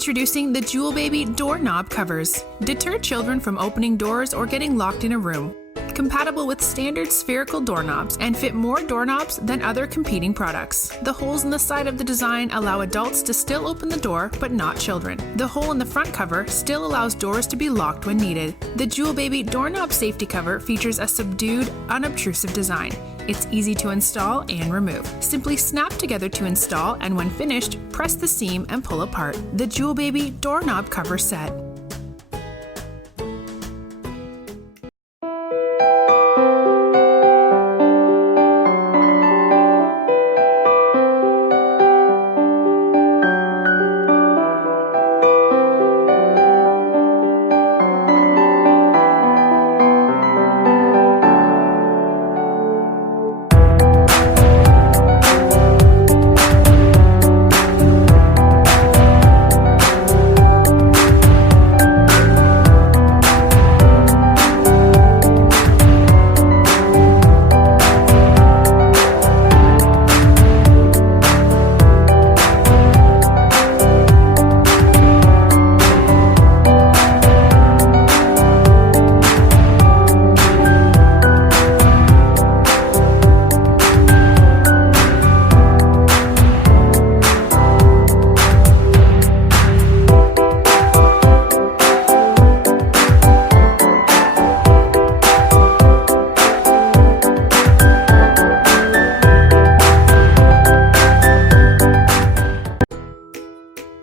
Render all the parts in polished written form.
Introducing the Jewel Baby doorknob covers. Deter children from opening doors or getting locked in a room. Compatible with standard spherical doorknobs and fit more doorknobs than other competing products. The holes in the side of the design allow adults to still open the door, but not children. The hole in the front cover still allows doors to be locked when needed. The Jewel Baby doorknob safety cover features a subdued, unobtrusive design. It's easy to install and remove. Simply snap together to install, and when finished, press the seam and pull apart. The Jewel Baby doorknob cover set.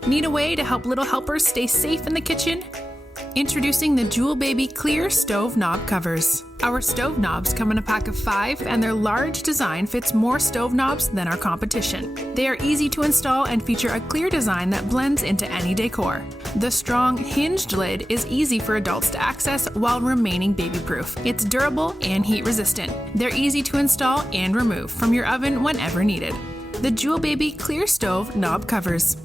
Need a way to help little helpers stay safe in the kitchen? Introducing the Jewel Baby clear stove knob covers. Our stove knobs come in a pack of 5, and their large design fits more stove knobs than our competition. They are easy to install and feature a clear design that blends into any decor. The strong, hinged lid is easy for adults to access while remaining baby-proof. It's durable and heat-resistant. They're easy to install and remove from your oven whenever needed. The Jewel Baby clear stove knob covers.